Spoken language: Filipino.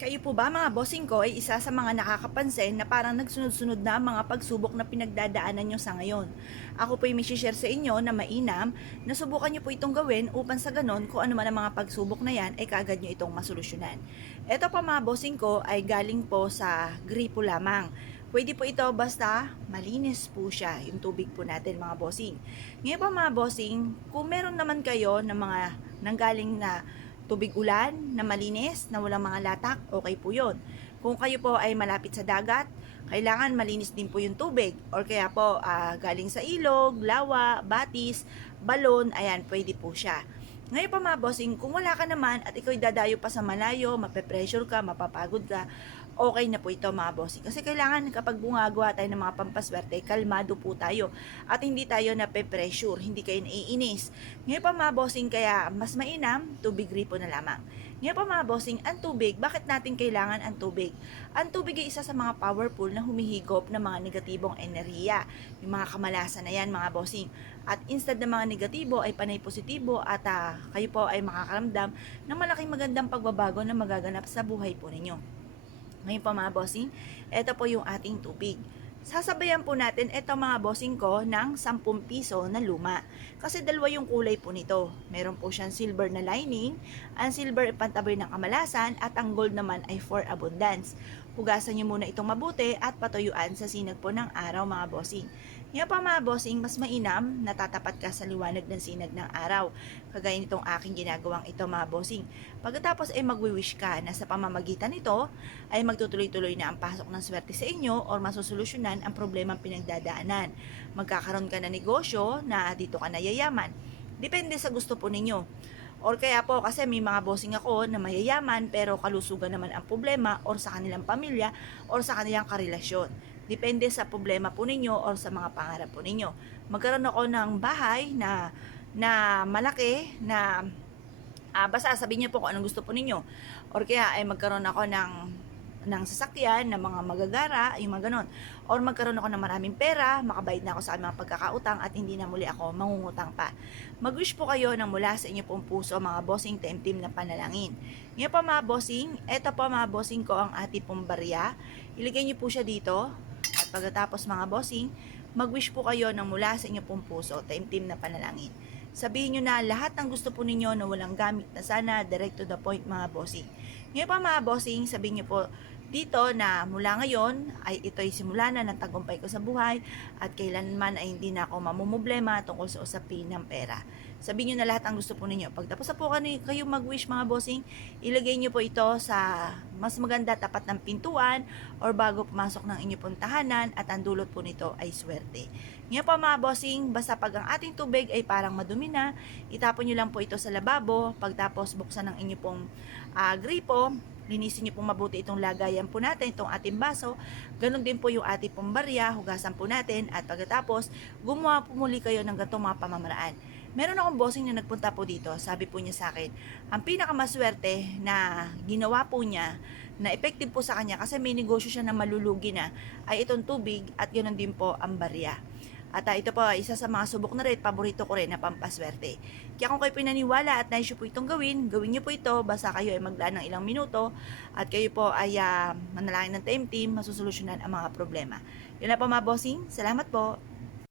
Kayo po ba mga bossing ko ay isa sa mga nakakapansin na parang nagsunod-sunod na mga pagsubok na pinagdadaanan nyo sa ngayon? Ako po ay may share sa inyo na mainam na subukan nyo po itong gawin upang sa ganon kung ano man ang mga pagsubok na yan ay kaagad nyo itong masolusyonan. Ito pa mga bossing ko ay galing po sa gripo lamang. Pwede po ito basta malinis po siya, yung tubig po natin mga bossing. Ngayon po mga bossing, kung meron naman kayo ng mga nanggaling na tubig ulan na malinis, na walang mga latak, okay po yun. Kung kayo po ay malapit sa dagat, kailangan malinis din po yung tubig. Or kaya po galing sa ilog, lawa, batis, balon, ayan, pwede po siya. Ngayon pa mga bossing, kung wala ka naman at ikaw dadayo pa sa malayo, mape-pressure ka, mapapagod ka, okay na po ito mga bossing. Kasi kailangan kapag bumagawa tayo ng mga pampaswerte, kalmado po tayo at hindi tayo nape-pressure, hindi kayo naiinis. Ngayon pa mga bossing, kaya mas mainam, tubig gripo na lamang. Ngayon pa mga bossing, ang tubig, bakit natin kailangan ang tubig? Ang tubig ay isa sa mga powerful na humihigop ng mga negatibong enerhiya. Yung mga kamalasan na yan mga bossing. At instead ng mga negatibo ay panay positibo at kayo po ay makakaramdam ng malaking magandang pagbabago na magaganap sa buhay po ninyo. Ngayon po mga bossing, ito po yung ating tubig. Sasabayan po natin ito mga bossing ko ng 10 piso na luma. Kasi dalawa yung kulay po nito. Meron po siyang silver na lining. Ang silver ay pantabay ng kamalasan at ang gold naman ay for abundance. Hugasan nyo muna itong mabuti at patuyuan sa sinag po ng araw mga bossing. Ngayon pa mga bossing, mas mainam natatapat ka sa liwanag ng sinag ng araw. Kagaya nitong aking ginagawang ito mga bossing. Pagkatapos ay magwi-wish ka na sa pamamagitan nito ay magtutuloy-tuloy na ang pasok ng swerte sa inyo o masusolusyonan ang problemang pinagdadaanan. Magkakaroon ka na negosyo na dito ka na yayaman. Depende sa gusto po ninyo. Or kaya po kasi may mga bossing ako na mayayaman pero kalusugan naman ang problema or sa kanilang pamilya or sa kanilang karelasyon. Depende sa problema po ninyo or sa mga pangarap po ninyo. Magkaroon ako ng bahay na malaki na basta sabihin niyo po kung anong gusto po ninyo. Or kaya ay magkaroon ako ng sasakyan, ng mga magagara, yung mga ganon. Or magkaroon ako ng maraming pera, makabayad na ako sa mga pagkakautang at hindi na muli ako mangungutang pa. Mag-wish po kayo ng mula sa inyo pong puso mga bossing team na panalangin. Ngayon po mga bossing, eto po mga bossing ko ang ating pong barya. Ilagay niyo po siya dito. At pagkatapos mga bossing, mag-wish po kayo ng mula sa inyo pong puso, team na panalangin. Sabihin nyo na lahat ng gusto po ninyo na walang gamit na sana, direct to the point mga bossing. Ngayon pa mga bossing, sabihin nyo po dito na mula ngayon ay ito'y simula na ng tagumpay ko sa buhay at kailanman ay hindi na ako mamumblema tungkol sa usapin ng pera. Sabihin nyo na lahat ang gusto po ninyo. Pagtapos na po kayo mag-wish mga bossing, ilagay nyo po ito sa mas maganda tapat ng pintuan or bago pumasok ng inyong pong tahanan at ang dulot po nito ay swerte. Ngayon po mga bossing, basta pag ang ating tubig ay parang madumi na, itapon nyo lang po ito sa lababo, pagtapos buksan ng inyong pong gripo, linisin nyo pong mabuti itong lagayan po natin, itong ating baso, ganun din po yung ating pong barya, hugasan po natin, at pagkatapos, gumawa po muli kayo ng ganitong mga pamamaraan. Meron akong bossing na nagpunta po dito, sabi po niya sa akin, ang pinakamaswerte na ginawa po niya, na effective po sa kanya, kasi may negosyo siya na malulugi na, ay itong tubig, at ganun din po ang barya. At ito po, isa sa mga subok na rin, paborito ko rin na pampaswerte. Kaya kung kayo pinaniwala at naisyo po itong gawin nyo po ito, basta kayo ay maglaan ng ilang minuto at kayo po ay manalangin ng team, masusolusyonan ang mga problema. Yun na po mga bossing, salamat po.